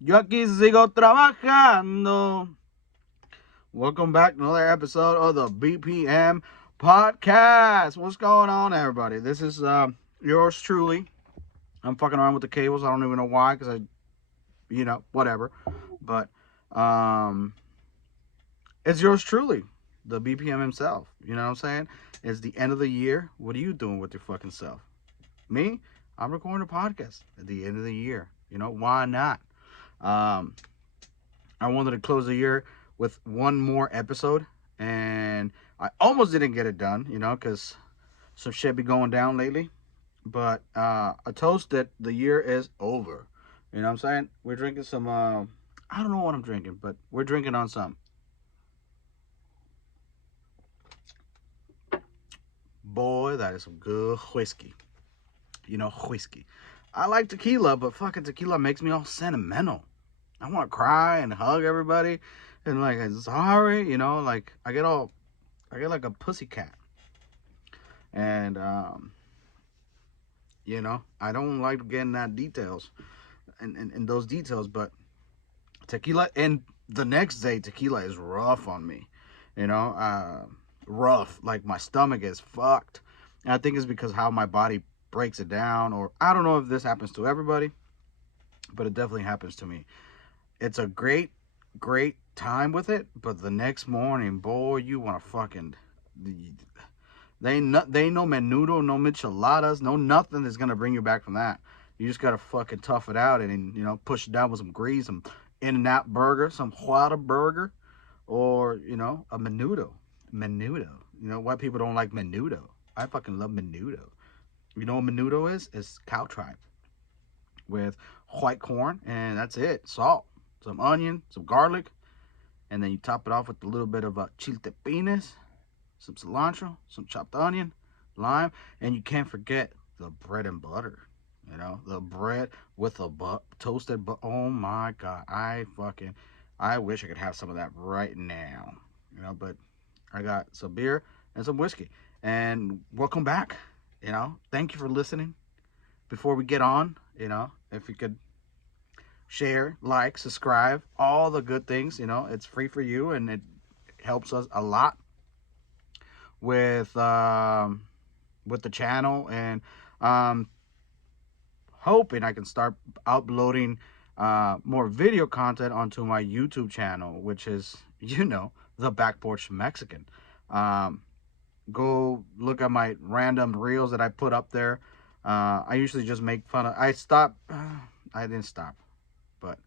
Yo aquí sigo trabajando. Welcome back to another episode of the BPM podcast. What's going on, everybody? This is yours truly. I'm fucking around with the cables. I don't even know why, because whatever. But um, it's yours truly, the BPM himself. You know what I'm saying? It's the end of the year. What are you doing with your fucking self? Me? I'm recording a podcast at the end of the year. Why not? Um, I wanted to close the year with one more episode, and I almost didn't get it done, because some shit be going down lately. But a toast that the year is over. You know what I'm saying? We're drinking some. I don't know what I'm drinking, but we're drinking on some. Boy, that is some good whiskey. Whiskey. I like tequila, but fucking tequila makes me all sentimental. I want to cry and hug everybody, and like, sorry, like I get like a pussy cat. And I don't like getting that details and those details, but tequila, and the next day tequila is rough on me, you know, uh, rough. Like my stomach is fucked, and I think it's because how my body breaks it down, or I don't know if this happens to everybody, but it definitely happens to me. It's a great time with it, but the next morning, boy, you want to fucking. They ain't no menudo, no micheladas, no nothing that's gonna bring you back from that. You just gotta fucking tough it out and push it down with some grease, some In-N-Out burger, some Whataburger, or a menudo. Menudo. White people don't like menudo. I fucking love menudo. You know what menudo is? It's cow tripe with white corn, and that's it. Salt, some onion, some garlic, and then you top it off with a little bit of chiltepines, some cilantro, some chopped onion, lime, and you can't forget the bread and butter. The bread with the toasted but oh my god, I wish I could have some of that right now. But I got some beer and some whiskey. And welcome back. Thank you for listening. Before we get on, if you could share, like, subscribe, all the good things, it's free for you and it helps us a lot with with the channel, and um, hoping I can start uploading more video content onto my YouTube channel, which is the Back Porch Mexican. Um, Go look at my random reels that I put up there. I usually just make fun of. I stopped. I didn't stop, but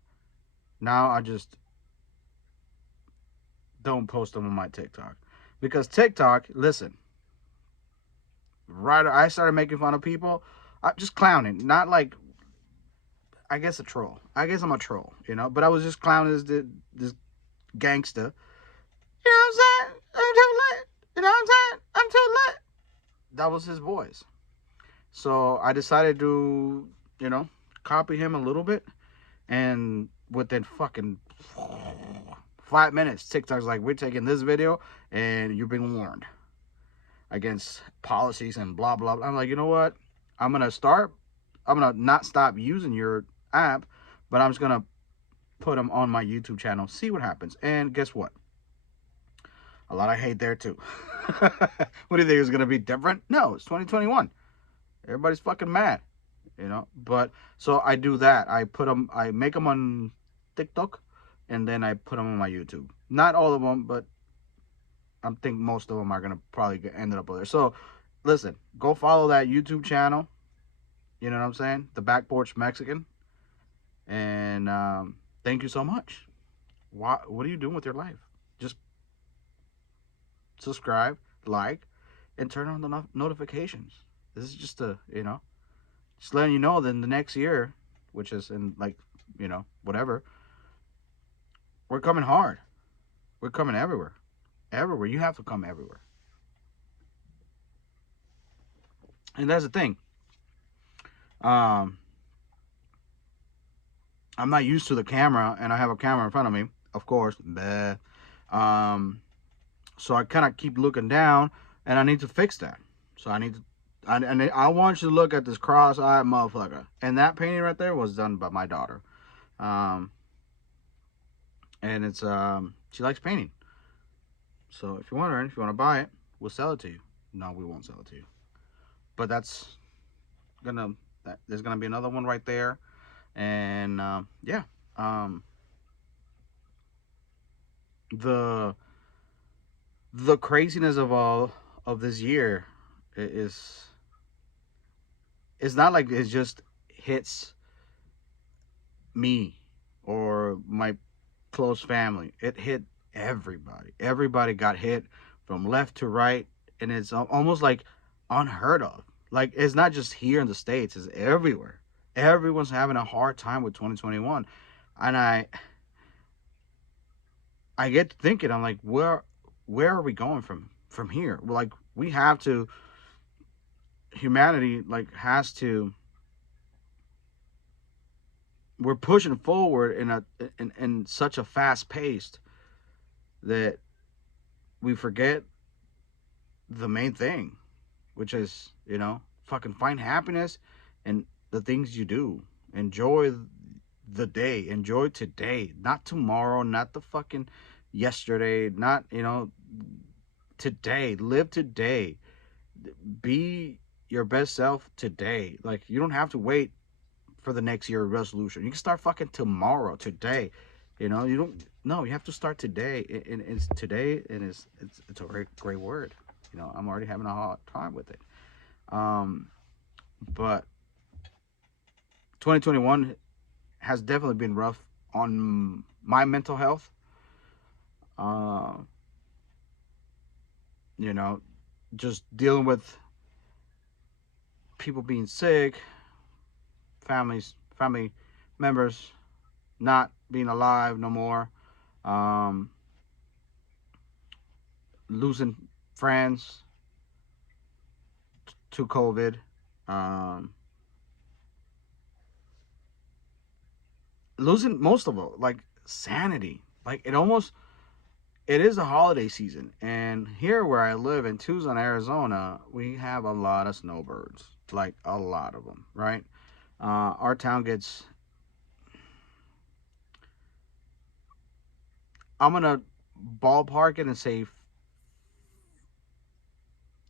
now I just don't post them on my TikTok, because TikTok. Listen, right, I started making fun of people. Just clowning, not like, I guess, a troll. I guess I'm a troll, but I was just clowning this gangster. You know what I'm saying? I'm too lit. You know what I'm saying? I'm too lit. That was his voice. So I decided to, you know, copy him a little bit, and within fucking 5 minutes, TikTok's like, we're taking this video, and you've been warned against policies and blah blah blah. I'm like, you know what? I'm gonna start. I'm gonna not stop using your app, but I'm just gonna put them on my YouTube channel, see what happens. And guess what? A lot of hate there too. What do you think is gonna be different? No, it's 2021. Everybody's fucking mad, But so I do that. I make them on TikTok, and then I put them on my YouTube. Not all of them, but I think most of them are gonna probably get ended up over there. So listen, go follow that YouTube channel. You know what I'm saying? The Back Porch Mexican. And thank you so much. What are you doing with your life? Just subscribe, like, and turn on the notifications. This is just just letting you know that in the next year, which is in like, whatever, we're coming hard. We're coming everywhere. Everywhere. You have to come everywhere. And that's the thing. Um, I'm not used to the camera, and I have a camera in front of me, of course. Bleh. Um, so I kind of keep looking down, and I need to fix that. So I need to. I want you to look at this cross-eyed motherfucker. And that painting right there was done by my daughter. and it's she likes painting. So if you're wondering, if you want to buy it, we'll sell it to you. No, we won't sell it to you. But gonna there's gonna be another one right there, and yeah, um, the the craziness of all of this year is it's not like it just hits me or my close family. It hit everybody. Everybody got hit from left to right, and it's almost like unheard of. Like it's not just here in the states; it's everywhere. Everyone's having a hard time with 2021, and I get to thinking, I'm like, where are we going from here? Like we have to, humanity like has to. We're pushing forward in such a fast pace that we forget the main thing, which is, fucking find happiness and the things you do. Enjoy the day. Enjoy today, not tomorrow, not the fucking yesterday, not, today. Live today. Be your best self today. Like, you don't have to wait for the next year resolution. You can start fucking tomorrow, today. You don't, no, you have to start today. And it's today, and it's a great word. I'm already having a hard time with it. Um, but 2021 has definitely been rough on my mental health. Uh, you know, just dealing with people being sick, family members not being alive no more, um, losing friends to COVID, um, losing most of it, like sanity. Like it is a holiday season, and here where I live in Tucson, Arizona, we have a lot of snowbirds, like a lot of them, right? Our town gets, I'm gonna ballpark it and say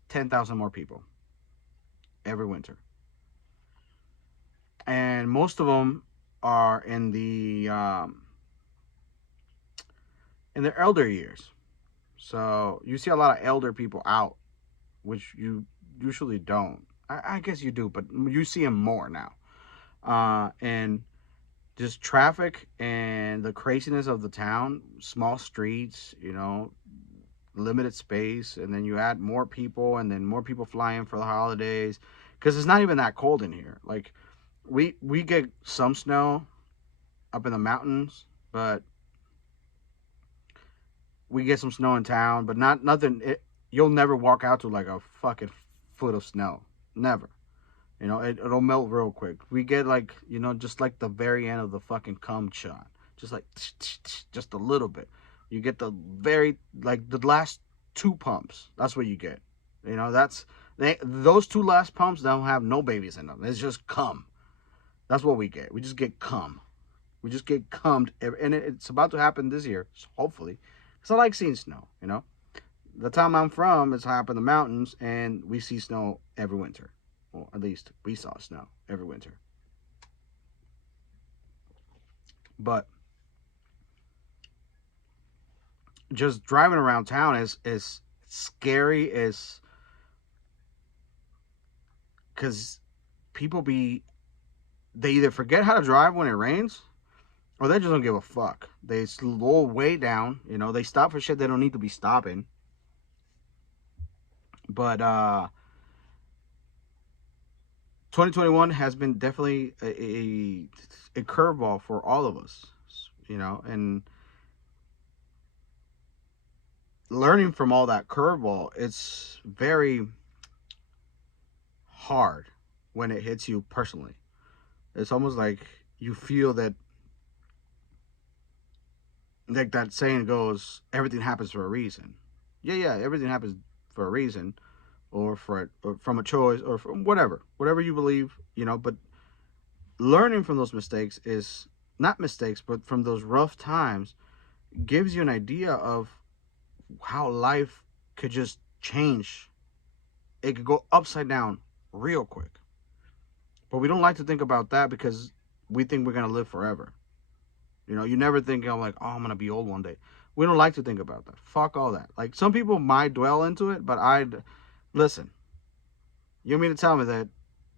10,000 more people every winter, and most of them are in their elder years. So you see a lot of elder people out, which you usually don't. I guess you do, but you see them more now. And just traffic and the craziness of the town, small streets, limited space, and then you add more people, and then more people fly in for the holidays, because it's not even that cold in here. Like we get some snow up in the mountains, but we get some snow in town, but not nothing. You'll never walk out to like a fucking foot of snow, never. It'll melt real quick. We get like, just like the very end of the fucking cum shot. Just like, just a little bit. You get the like the last two pumps. That's what you get. Those two last pumps don't have no babies in them. It's just cum. That's what we get. We just get cum. We just get cummed. And it's about to happen this year, hopefully. Because I like seeing snow, The town I'm from is high up in the mountains, and we see snow every winter. Well, at least we saw snow every winter. But just driving around town is scary, is because they either forget how to drive when it rains, or they just don't give a fuck. They slow way down. They stop for shit they don't need to be stopping. But 2021 has been definitely a curveball for all of us, and learning from all that curveball, it's very hard when it hits you personally. It's almost like you feel that, like that saying goes, everything happens for a reason. Yeah, everything happens for a reason, or from a choice, or from whatever you believe, but learning from those mistakes is not mistakes, but from those rough times gives you an idea of how life could just change. It could go upside down real quick. But we don't like to think about that because we think we're going to live forever. You know, you never think, I'm like, oh, I'm going to be old one day. We don't like to think about that. Fuck all that. Like, some people might dwell into it, but listen, you mean to tell me that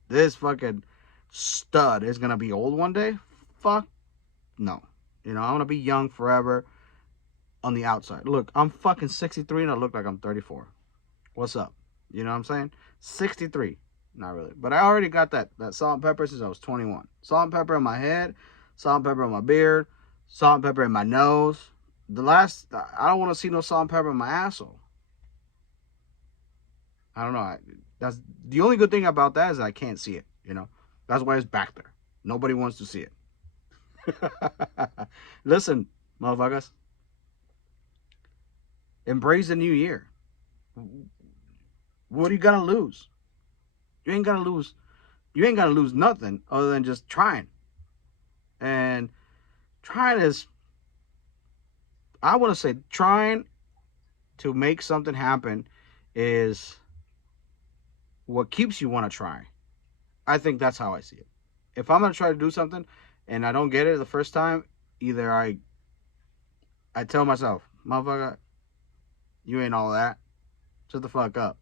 this fucking stud is going to be old one day? Fuck no. You know, I'm going to be young forever on the outside. Look, I'm fucking 63 and I look like I'm 34. What's up? You know what I'm saying? 63. Not really. But I already got that salt and pepper since I was 21. Salt and pepper in my head, salt and pepper in my beard, salt and pepper in my nose. I don't want to see no salt and pepper in my asshole. I don't know. That's the only good thing about that is I can't see it. You know, that's why it's back there. Nobody wants to see it. Listen, motherfuckers, embrace the new year. What do you gotta lose? You ain't gotta lose. You ain't gotta lose nothing other than just trying. And trying is, I want to say, trying to make something happen is what keeps you want to try. I think that's how I see it. If I'm gonna try to do something and I don't get it the first time, either I tell myself, motherfucker, you ain't all that. Shut the fuck up.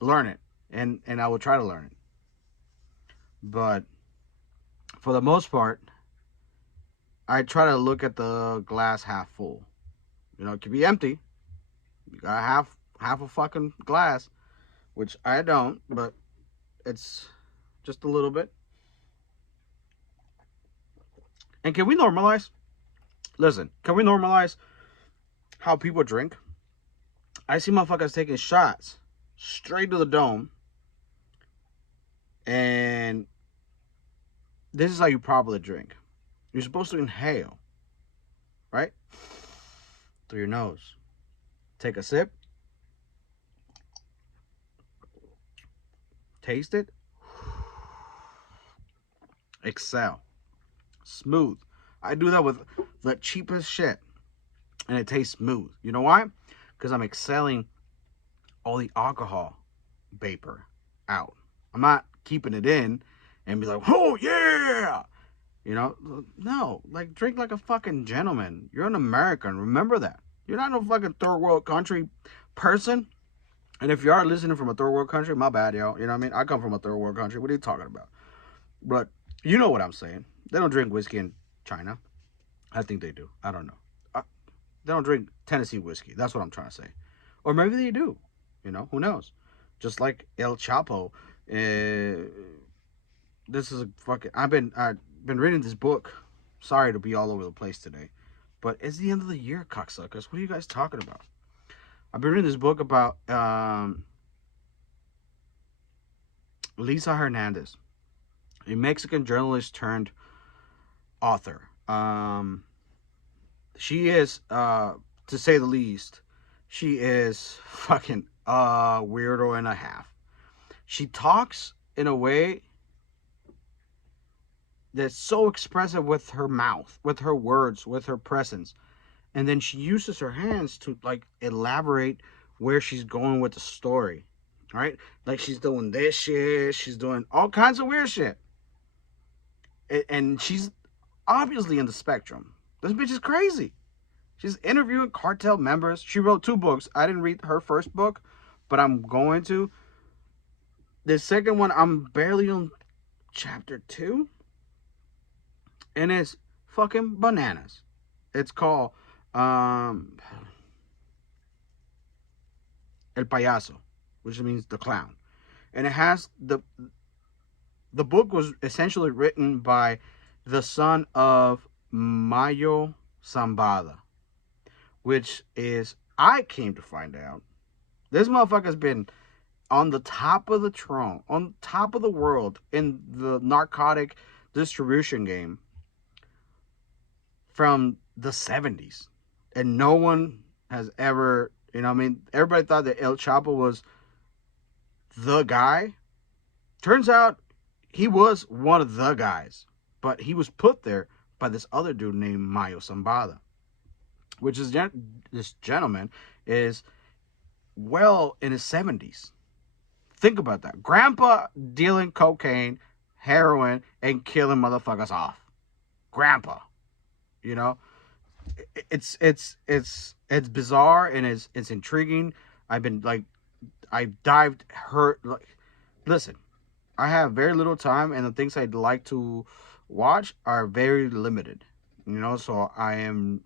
Learn it, and I will try to learn it. But for the most part, I try to look at the glass half full. You know, it could be empty. You got half a fucking glass, which I don't, but it's just a little bit. And can we normalize? Listen, can we normalize how people drink? I see motherfuckers taking shots straight to the dome, and this is how you properly drink. You're supposed to inhale, right? Through your nose. Take a sip. Taste it. Exhale. Smooth. I do that with the cheapest shit, and it tastes smooth. You know why? Because I'm exhaling all the alcohol vapor out. I'm not keeping it in and be like, oh yeah, you know. No, like, drink like a fucking gentleman. You're an American. Remember that. You're not no fucking third world country person. And if you are listening from a third world country, my bad, yo. You know what I mean? I come from a third world country. What are you talking about? But you know what I'm saying. They don't drink whiskey in China. I think they do. I don't know. They don't drink Tennessee whiskey. That's what I'm trying to say. Or maybe they do. You know, who knows? Just like El Chapo. This is a fucking. I've been reading this book. Sorry to be all over the place today, but it's the end of the year, cocksuckers. What are you guys talking about? I've been reading this book about Lisa Hernandez, a Mexican journalist turned author. She is, to say the least, she is fucking weirdo and a half. She talks in a way that's so expressive with her mouth, with her words, with her presence. And then she uses her hands to, like, elaborate where she's going with the story. Right? Like, she's doing this shit, she's doing all kinds of weird shit. And she's obviously in the spectrum. This bitch is crazy. She's interviewing cartel members. She wrote 2 books. I didn't read her first book, but I'm going to. The second one, I'm barely on chapter 2. And it's fucking bananas. It's called El Payaso, which means the clown. And it has the book was essentially written by the son of Mayo Zambada, which is, I came to find out, this motherfucker's been on the top of the throne, on top of the world in the narcotic distribution game from the 70s. And no one has ever, you know what I mean? Everybody thought that El Chapo was the guy. Turns out he was one of the guys, but he was put there by this other dude named Mayo Zambada. which is this gentleman is well in his 70s. Think about that. Grandpa dealing cocaine, heroin, and killing motherfuckers off. Grandpa, you know, it's bizarre and it's intriguing. I've been like, I've dived hurt. Like, listen, I have very little time, and the things I'd like to watch are very limited. You know, so I am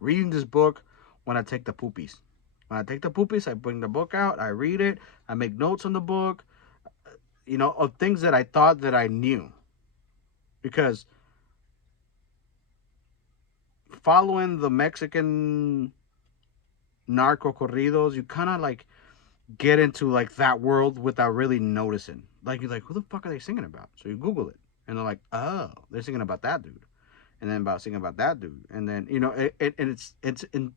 reading this book when I take the poopies. When I take the poopies, I bring the book out, I read it, I make notes on the book, you know, of things that I thought that I knew. Because following the Mexican narco corridos, you kind of like get into like that world without really noticing. Like you're like, who the fuck are they singing about? So you Google it, and they're like, oh, they're singing about that dude, and then about singing about that dude, and then you know, and it's in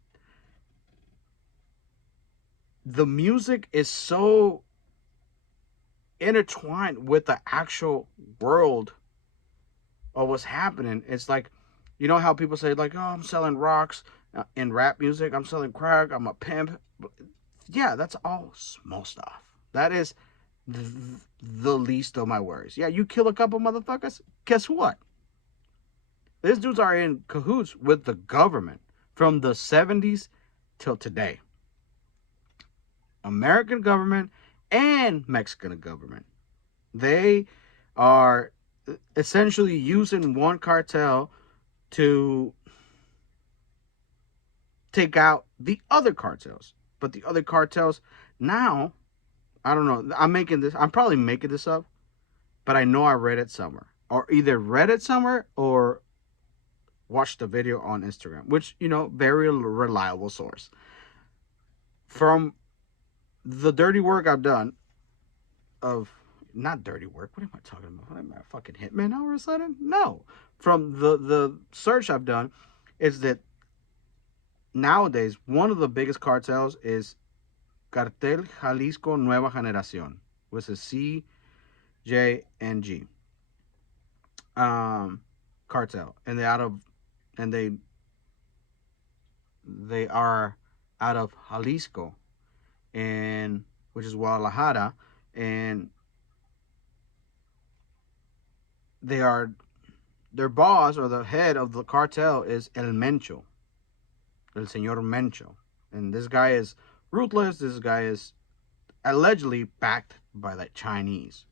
the music is so intertwined with the actual world of what's happening. It's like, you know how people say like, oh, I'm selling rocks in rap music, I'm selling crack, I'm a pimp. Yeah, that's all small stuff. That is the least of my worries. Yeah, you kill a couple motherfuckers. Guess what? These dudes are in cahoots with the government from the 70s till today. American government and Mexican government. They are essentially using one cartel to take out the other cartels. But the other cartels now, I don't know. I'm probably making this up, but I know I read it somewhere. Or either read it somewhere or watched a video on Instagram, which, you know, very reliable source. From the dirty work I've done of not dirty work. What am I talking about? What am I, a fucking hitman all of a sudden? No. From the search I've done is that nowadays one of the biggest cartels is Cartel Jalisco Nueva Generación, which is CJNG cartel, and and they are out of Jalisco, and which is Guadalajara, and they are their boss or the head of the cartel is El Mencho, El Señor Mencho, and this guy is ruthless. This guy is allegedly backed by the Chinese.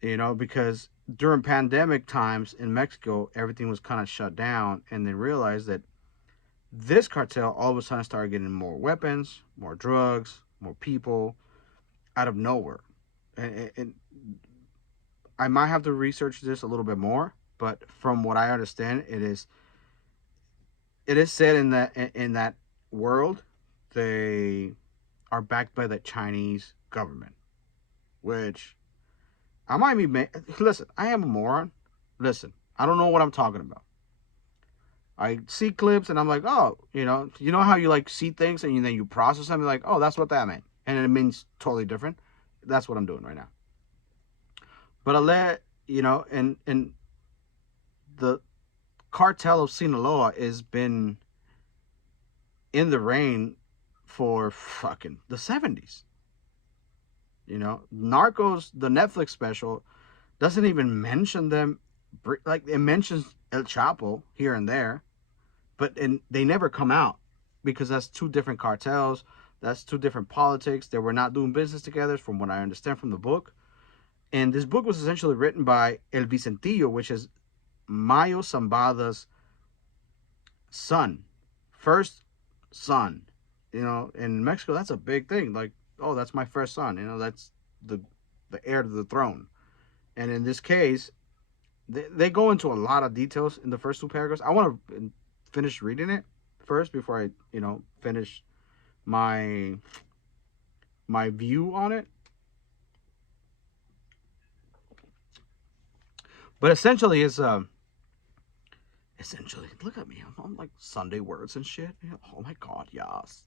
You know, because during pandemic times in Mexico, everything was kind of shut down, and they realized that this cartel all of a sudden started getting more weapons, more drugs, more people out of nowhere. And I might have to research this a little bit more, but from what I understand, it is said in that world they are backed by the Chinese government, which I might be. Listen, I am a moron. Listen, I don't know what I'm talking about. I see clips and I'm like, oh, you know how you like see things and then you process them, like, oh, that's what that meant, and it means totally different. That's what I'm doing right now. But I let and the cartel of Sinaloa has been in the reign for fucking the 70s. You know, Narcos, the Netflix special, doesn't even mention them. Like, it mentions El Chapo here and there, but they never come out because that's two different cartels. That's two different politics. They were not doing business together, from what I understand from the book. And this book was essentially written by El Vicentillo, which is Mayo Zambada's son, first son. You know, in Mexico, that's a big thing. Like, oh, that's my first son. You know, that's the heir to the throne. And in this case, they go into a lot of details in the first two paragraphs. I want to finish reading it first before I, finish my view on it. But essentially, look at me. I'm like Sunday words and shit. Oh my god, yes.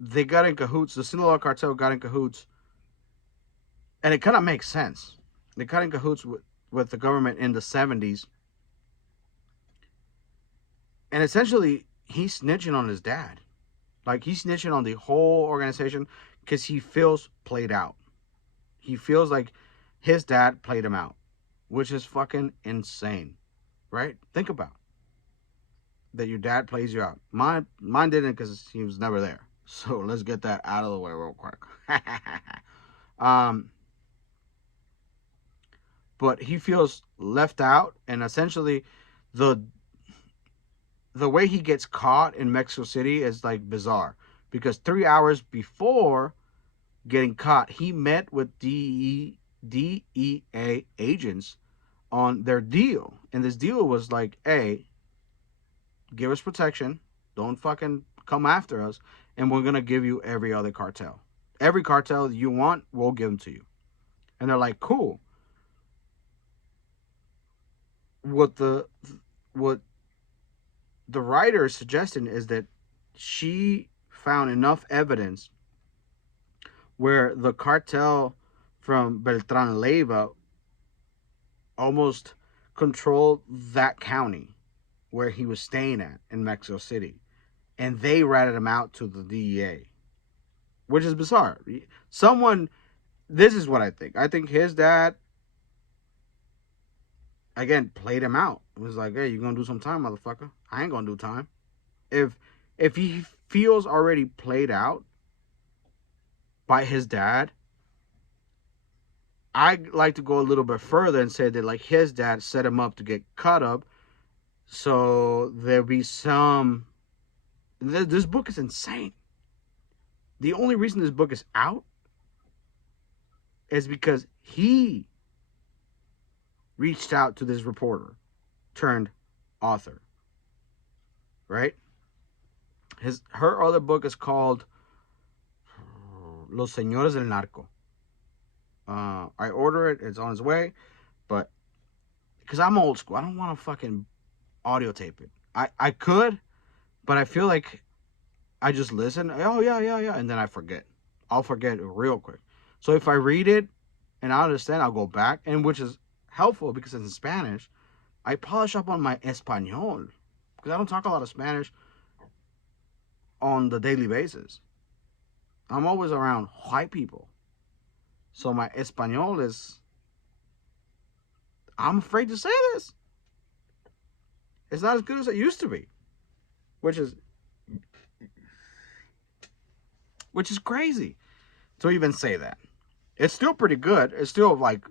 They got in cahoots. The Sinaloa cartel got in cahoots, and it kind of makes sense. They got in cahoots with the government in the 70s. And essentially, he's snitching on his dad. Like, he's snitching on the whole organization because he feels played out. He feels like his dad played him out, which is fucking insane, right? Think about that your dad plays you out. Mine didn't because he was never there. So let's get that out of the way real quick. But he feels left out, and essentially the way he gets caught in Mexico City is like bizarre, because 3 hours before getting caught, he met with DEA agents on their deal. And this deal was like, hey, give us protection, don't fucking come after us, and we're gonna give you every other cartel. Every cartel you want, we'll give them to you. And they're like, cool. What the writer is suggesting is that she found enough evidence where the cartel from Beltran Leyva almost controlled that county where he was staying at in Mexico City. And they ratted him out to the DEA, which is bizarre. This is what I think. I think his dad, again, played him out. It was like, hey, you're going to do some time, motherfucker. I ain't going to do time. If he feels already played out by his dad, I'd like to go a little bit further and say that, like, his dad set him up to get caught up, so there'll be some... This book is insane. The only reason this book is out is because he reached out to this reporter turned author, right? Her other book is called Los Señores del Narco. I order it, it's on its way, but because I'm old school, I don't want to fucking audio tape it. I could, but I feel like I just listen. Oh yeah, and then I forget. I'll forget it real quick. So if I read it and I understand, I'll go back, and which is helpful because it's in Spanish. I polish up on my Espanol because I don't talk a lot of Spanish on the daily basis. I'm always around white people, so my Espanol is... I'm afraid to say this. It's not as good as it used to be, which is crazy to even say that. It's still pretty good. It's still like,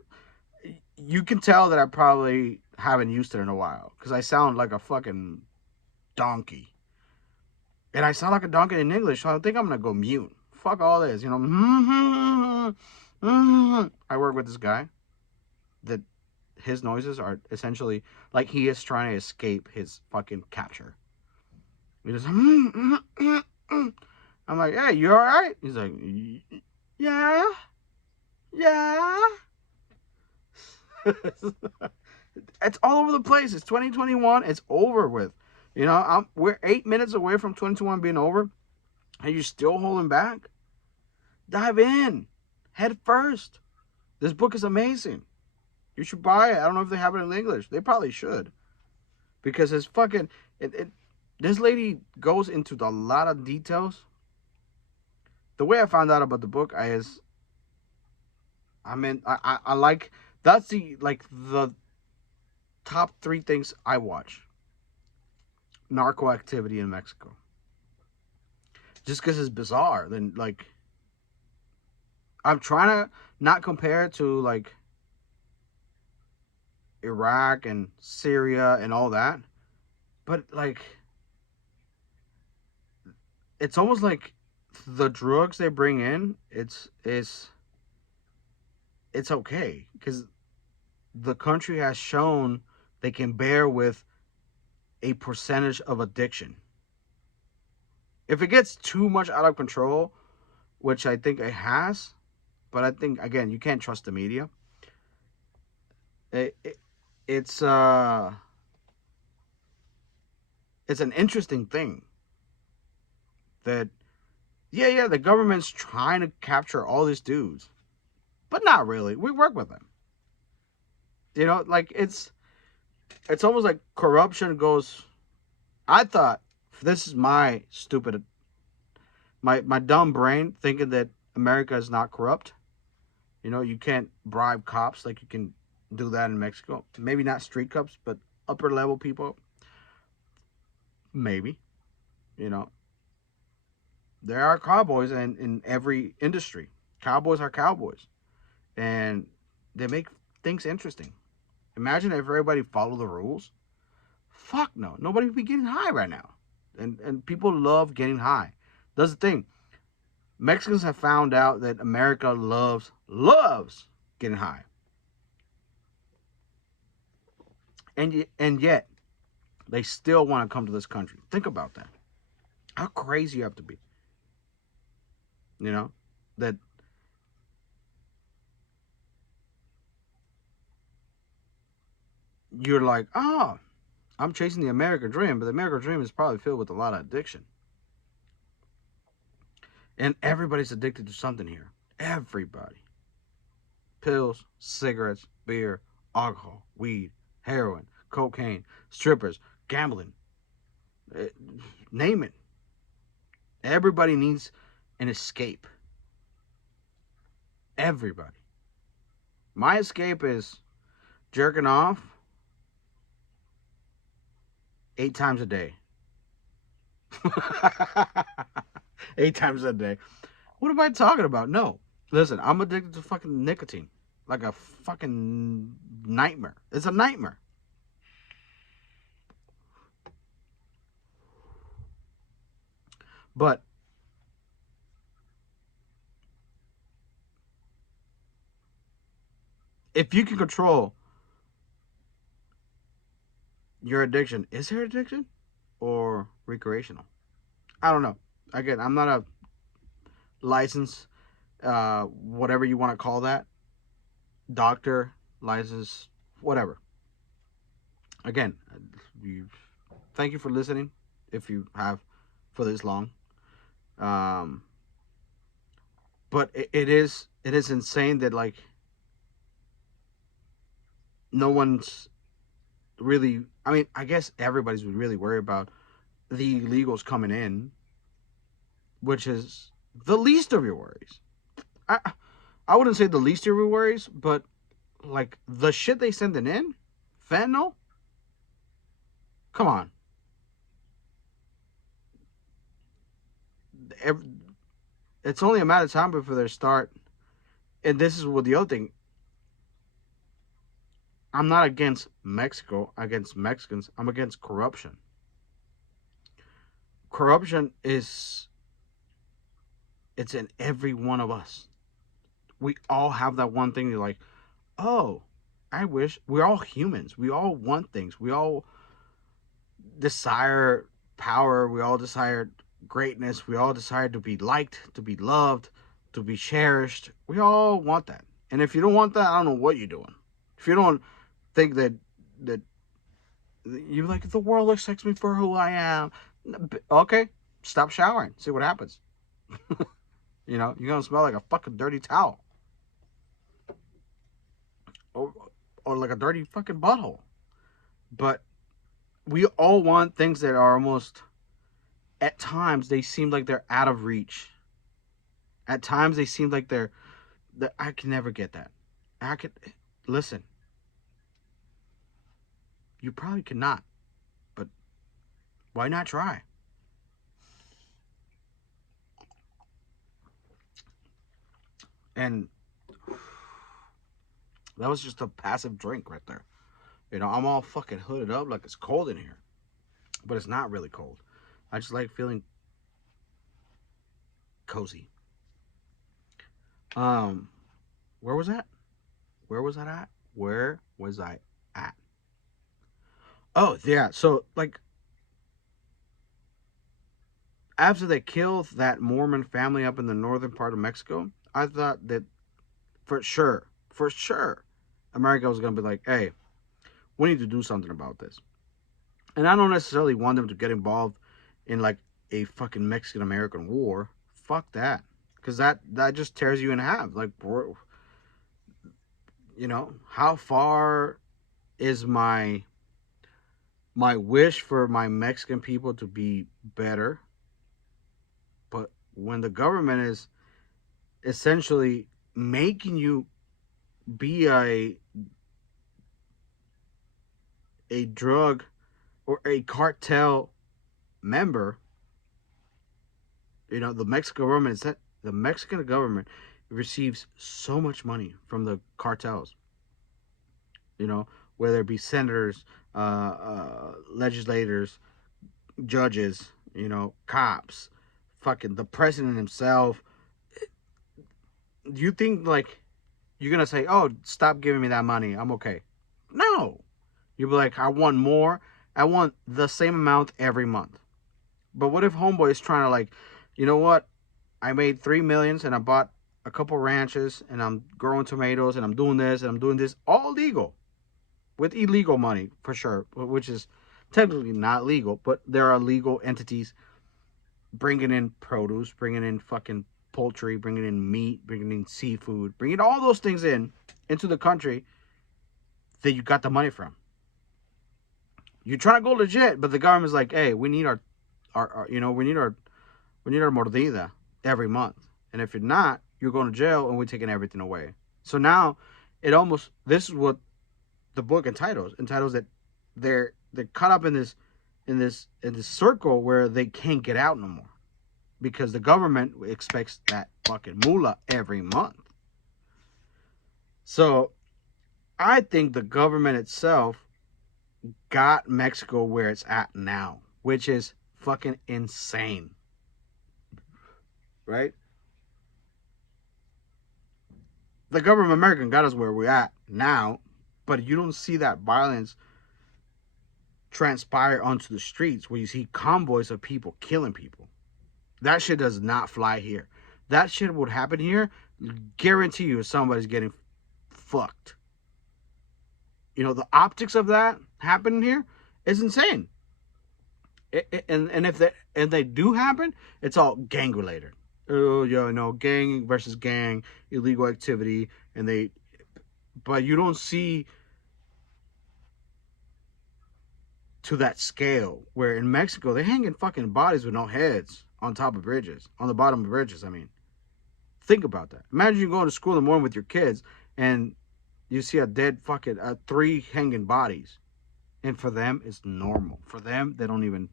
you can tell that I probably haven't used it in a while because I sound like a fucking donkey. And I sound like a donkey in English, so I think I'm going to go mute. Fuck all this, you know. I work with this guy that his noises are essentially like he is trying to escape his fucking capture. He just... I'm like, hey, you all right? He's like, yeah. It's all over the place. It's 2021. It's over with. You know, we're 8 minutes away from 2021 being over, and you're still holding back. Dive in, head first. This book is amazing. You should buy it. I don't know if they have it in English. They probably should, because it's fucking... This lady goes into a lot of details. The way I found out about the book is, I like, that's the top 3 things I watch. Narco activity in Mexico. Just because it's bizarre. Then, like, I'm trying to not compare it to, like, Iraq and Syria and all that. But, like, it's almost like the drugs they bring in, it's okay, because the country has shown they can bear with a percentage of addiction. If it gets too much out of control, which I think it has, but I think, again, you can't trust the media. It's an interesting thing that, yeah, the government's trying to capture all these dudes, but not really. We work with them. You know, like it's almost like corruption goes. I thought this is my stupid, my dumb brain thinking that America is not corrupt. You know, you can't bribe cops like you can do that in Mexico. Maybe not street cops, but upper level people. Maybe. You know, there are cowboys in every industry. Cowboys are cowboys, and they make things interesting. Imagine if everybody followed the rules. Fuck no, nobody would be getting high right now, and people love getting high. That's the thing. Mexicans have found out that America loves getting high, and yet they still want to come to this country. Think about that. How crazy you have to be, you know, that you're like, oh, I'm chasing the American dream, but the American dream is probably filled with a lot of addiction. And everybody's addicted to something here. Everybody. Pills, cigarettes, beer, alcohol, weed, heroin, cocaine, strippers, gambling. eh, Name it. Everybody needs an escape. Everybody. My escape is jerking off 8 times a day. 8 times a day. What am I talking about? No. Listen, I'm addicted to fucking nicotine. Like a fucking nightmare. It's a nightmare. But if you can control your addiction, is there addiction or recreational? I don't know. Again, I'm not a licensed, whatever you want to call that, doctor, license, whatever. Again, you, thank you for listening. If you have for this long, um, but it is insane that like no one's really. I mean, I guess everybody's really worried about the illegals coming in, which is the least of your worries. I I wouldn't say the least of your worries, but like the shit they sending in, fentanyl. Come on, it's only a matter of time before they start. And this is what the other thing. I'm not against Mexico, against Mexicans. I'm against corruption. Corruption is it's in every one of us. We all have that one thing. You're like, oh, I wish we're all humans. We all want things. We all desire power. We all desire greatness. We all desire to be liked, to be loved, to be cherished. We all want that. And if you don't want that, I don't know what you're doing. If you don't think that you're like the world accepts me for who I am, okay, stop showering. See what happens. You know, you're gonna smell like a fucking dirty towel, or or like a dirty fucking butthole. But we all want things that are almost at times they seem like they're out of reach. At times they seem like they're that I can never get that. I could listen. You probably cannot, but why not try? And that was just a passive drink right there. You know, I'm all fucking hooded up like it's cold in here, but it's not really cold. I just like feeling cozy. Um, where was that? Where was that at? Where was I at? Oh yeah. So like after they killed that Mormon family up in the northern part of Mexico, I thought that for sure, America was gonna be like, hey, we need to do something about this. And I don't necessarily want them to get involved in like a fucking Mexican American war. Fuck that, because that just tears you in half. Like, you know, how far? is my wish for my Mexican people to be better. But when the government is essentially making you be a drug or a cartel member, the Mexican government receives so much money from the cartels. You know, whether it be senators, legislators, judges, cops, fucking the president himself. Do you think like you're gonna say, "Oh, stop giving me that money. I'm okay"? No. You'll be like, "I want more. I want the same amount every month." But what if homeboy is trying to like, you know what? I made 3 millions and I bought a couple ranches and I'm growing tomatoes and I'm doing this and I'm doing this all legal with illegal money for sure, which is technically not legal, but there are legal entities bringing in produce, bringing in fucking poultry, bringing in meat, bringing in seafood, bringing all those things in into the country that you got the money from. You're trying to go legit, but the government's like, hey, we need our we need our mordida every month, and if you're not, you're going to jail, and we're taking everything away. So now, this is what the book entitles that they're caught up in this circle where they can't get out no more because the government expects that fucking moolah every month. So I think the government itself got Mexico where it's at now, which is fucking insane. Right? The government of America got us where we're at now, but you don't see that violence transpire onto the streets where you see convoys of people killing people. That shit does not fly here. That shit would happen here, guarantee you somebody's getting fucked. The optics of that happening here is insane. And if they do happen, it's all gang related. Oh yeah, gang versus gang, illegal activity, but you don't see to that scale where in Mexico they're hanging fucking bodies with no heads on top of bridges, on the bottom of bridges. I mean, think about that. Imagine you going to school in the morning with your kids and you see a dead fucking 3 hanging bodies, and for them it's normal. For them, they don't even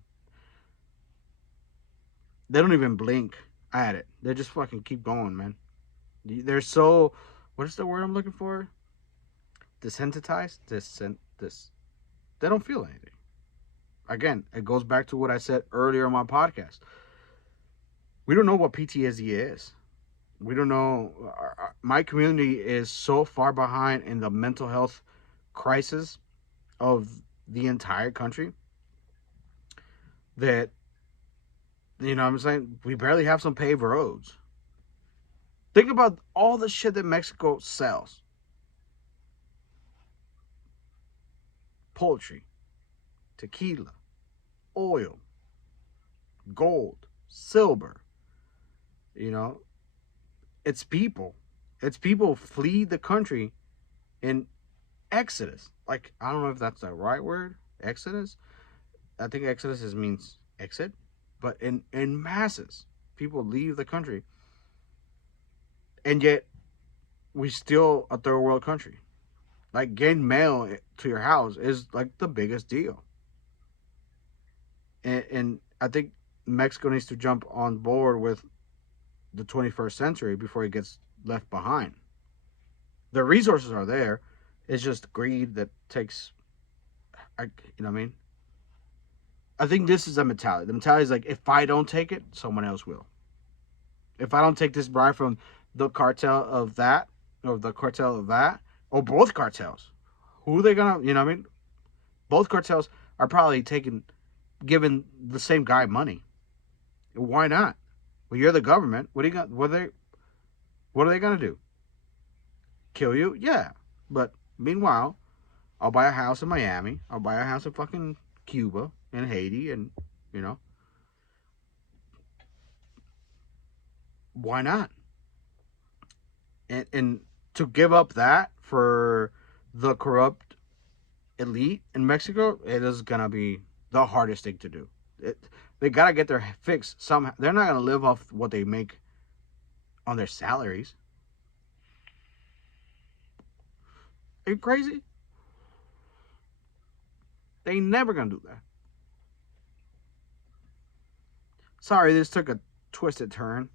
blink at it. They just fucking keep going, man. They're so, what is the word I'm looking for? Desensitized. They don't feel anything. Again, it goes back to what I said earlier on my podcast. We don't know what PTSD is. We don't know. My community is so far behind in the mental health crisis of the entire country that, I'm saying, we barely have some paved roads. Think about all the shit that Mexico sells. Poultry, tequila, oil, gold, silver. It's people. It's people flee the country in exodus. Like, I don't know if that's the right word, exodus. I think exodus means exit, but in masses, people leave the country, and yet we still a third world country. Like, getting mail to your house is like the biggest deal, and I think Mexico needs to jump on board with the 21st century before it gets left behind. The resources are there. It's just greed that takes. You know what I mean? I think this is a mentality. The mentality is like, if I don't take it, someone else will. If I don't take this bribe from the cartel of that, or the cartel of that, or both cartels, who are they gonna? You know what I mean? Both cartels are probably giving the same guy money. Why not? Well, you're the government. What are you gonna? What are they gonna do? Kill you? Yeah. But meanwhile, I'll buy a house in Miami. I'll buy a house in fucking Cuba and Haiti, and why not? And to give up that for the corrupt elite in Mexico, it is gonna be the hardest thing to do. They gotta get their fix somehow. They're not gonna live off what they make on their salaries. Are you crazy? They ain't never gonna do that. Sorry, this took a twisted turn.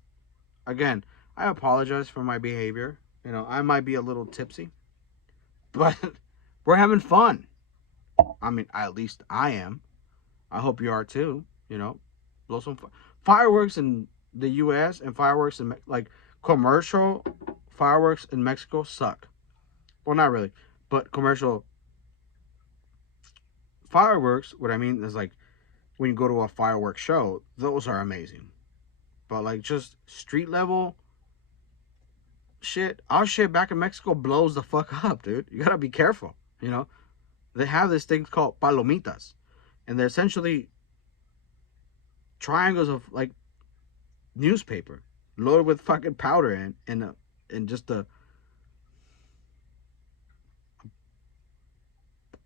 Again, I apologize for my behavior. I might be a little tipsy, but we're having fun. I mean, at least I am. I hope you are too. Blow some fireworks in the U.S. and fireworks in like commercial fireworks in Mexico suck. Well, not really, but commercial fireworks. What I mean is like when you go to a fireworks show, those are amazing. But like just street level shit, our shit back in Mexico blows the fuck up, dude. You gotta be careful. They have this thing called palomitas, and they're essentially triangles of like newspaper loaded with fucking powder and just a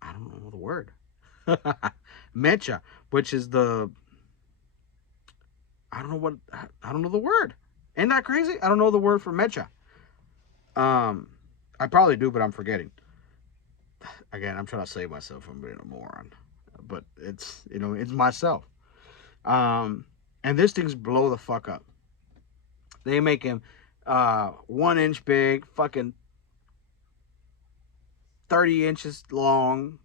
I don't know the word mecha, which is the I don't know the word. Ain't that crazy? I don't know the word for mecha. I probably do, but I'm forgetting. Again, I'm trying to save myself from being a moron, but it's myself. And this thing's blow the fuck up. They make him 1 inch big, fucking 30 inches long.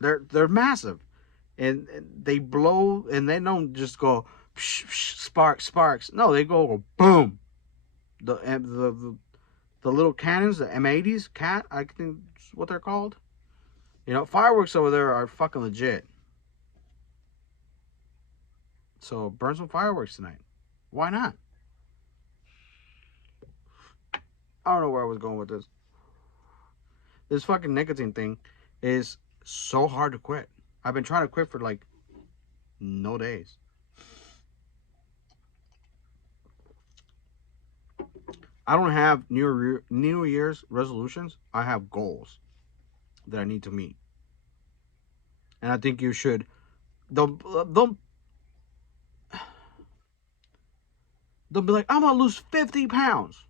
They're massive, and they blow, and they don't just go psh, psh, sparks, sparks. No, they go boom. The little cannons, the M80s, cat, I think that's what they're called. Fireworks over there are fucking legit. So burn some fireworks tonight. Why not? I don't know where I was going with this. This fucking nicotine thing is so hard to quit. I've been trying to quit for like no days. I don't have New Year's resolutions. I have goals that I need to meet. And I think you should don't be like, I'm gonna lose 50 pounds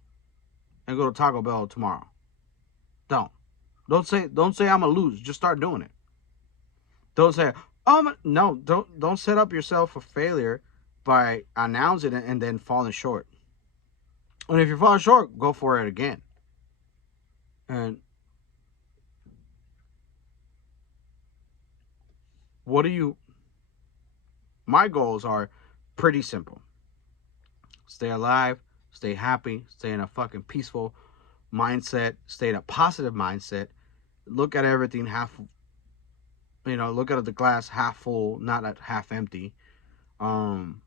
and go to Taco Bell tomorrow. Don't say I'm gonna lose. Just start doing it. Don't say, no, don't set up yourself for failure by announcing it and then falling short. And if you're falling short, go for it again. And my goals are pretty simple. Stay alive, stay happy, stay in a fucking peaceful mindset, stay in a positive mindset. Look at everything look at the glass half full, not at half empty. And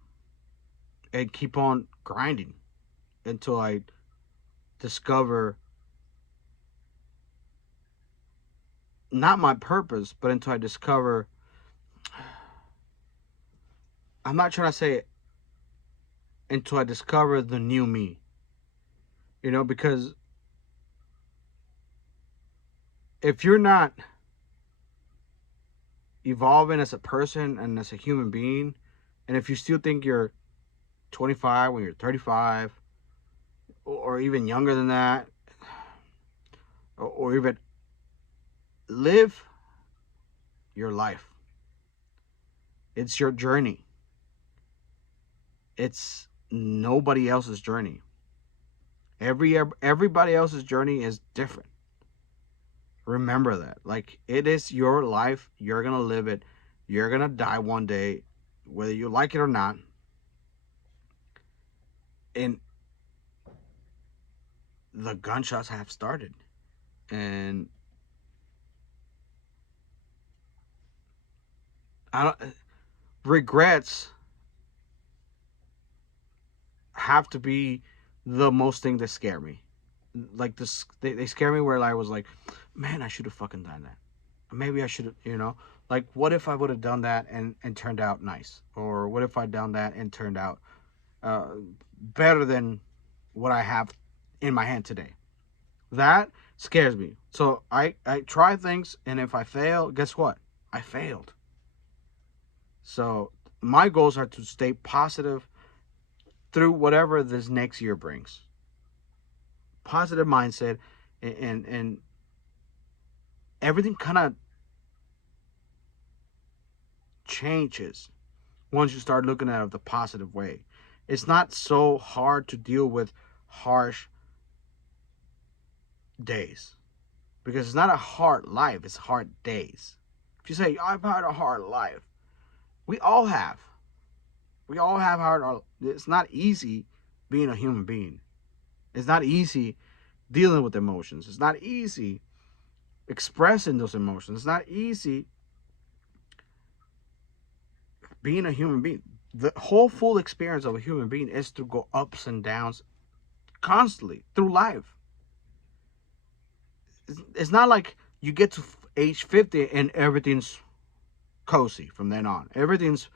keep on grinding until I discover not my purpose, but until I discover, I'm not trying to say it, until I discover the new me. Because if you're not evolving as a person and as a human being, and if you still think you're 25 when you're 35, or even younger than that, or even live your life. It's your journey. It's nobody else's journey. Everybody else's journey is different. Remember that. Like, it is your life. You're gonna live it. You're gonna die one day, whether you like it or not. And the gunshots have started. And regrets have to be the most thing that scare me. Like this, they scare me where I was like, man, I should have fucking done that. Maybe I should have, like, what if I would have done that and turned out nice? Or what if I'd done that and turned out better than what I have in my hand today? That Scares me. So I try things, and if I fail, guess what? I failed. So my goals are to stay positive through whatever this next year brings. Positive mindset, and everything kind of changes once you start looking at it the positive way. It's not so hard to deal with harsh days because it's not a hard life, it's hard days. If you say, I've had a hard life, we all have. We all have hard. It's not easy being a human being. It's not easy dealing with emotions. It's not easy expressing those emotions. It's not easy being a human being. The whole full experience of a human being is to go ups and downs constantly through life. It's not like you get to age 50 and everything's cozy from then on. Everything's,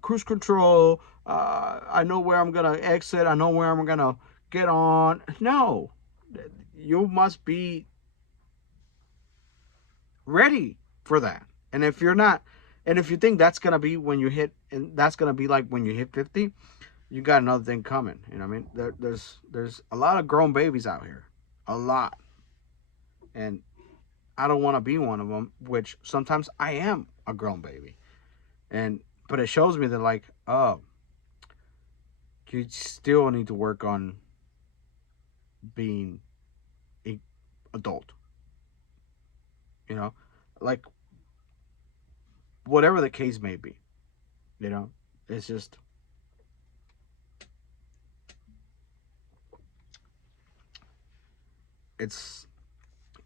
cruise control. I know where I'm going to exit. I know where I'm going to get on. No. You must be ready for that. And if you're not, and if you think that's going to be when you hit, and that's going to be like when you hit 50, you got another thing coming. You know what I mean? There's a lot of grown babies out here. A lot. And I don't want to be one of them, which sometimes I am a grown baby. But it shows me that, like, oh, you still need to work on being a adult. You know, like, whatever the case may be. You know, it's just, it's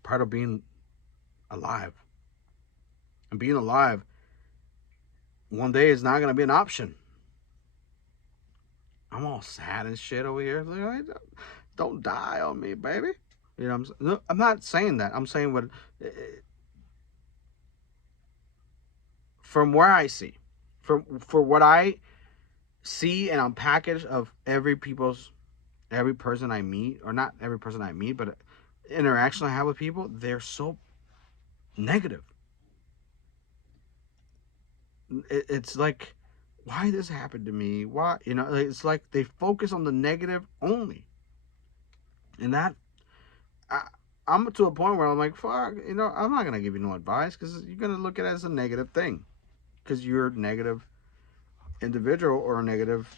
part of being alive. And being alive one day is not gonna be an option. I'm all sad and shit over here. Like, don't die on me, baby. You know, I'm not saying that. I'm saying what, from where I see, for what I see and unpackage of every person I meet, or not every person I meet, but interaction I have with people, they're so negative. It's like, why this happened to me? Why, it's like they focus on the negative only, and that I, I'm to a point where I'm like, fuck, I'm not gonna give you no advice because you're gonna look at it as a negative thing because you're a negative individual or a negative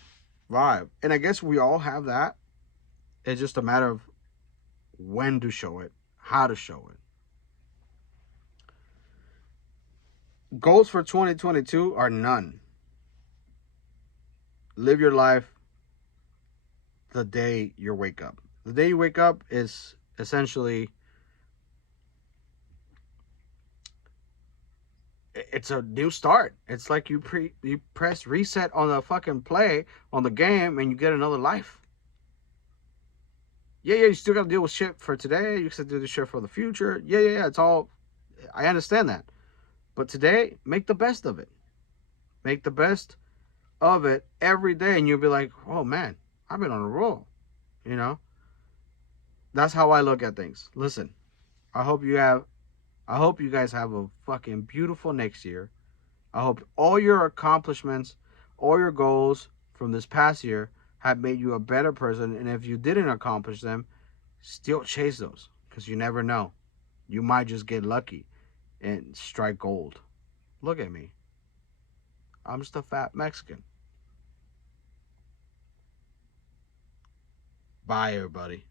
vibe, and I guess we all have that. It's just a matter of when to show it, how to show it. Goals for 2022 are none. Live your life the day you wake up. The day you wake up is essentially, it's a new start. It's like you press reset on the fucking play on the game and you get another life. Yeah, you still got to deal with shit for today. You still do the shit for the future. Yeah. It's all, I understand that. But today, make the best of it. Make the best of it every day, and you'll be like, oh man, I've been on a roll. You know, that's how I look at things. Listen, I hope you have, I hope you guys have a fucking beautiful next year. I hope all your accomplishments, all your goals from this past year have made you a better person. And if you didn't accomplish them, still chase those because you never know. You might just get lucky and strike gold. Look at me. I'm just a fat Mexican. Bye, everybody.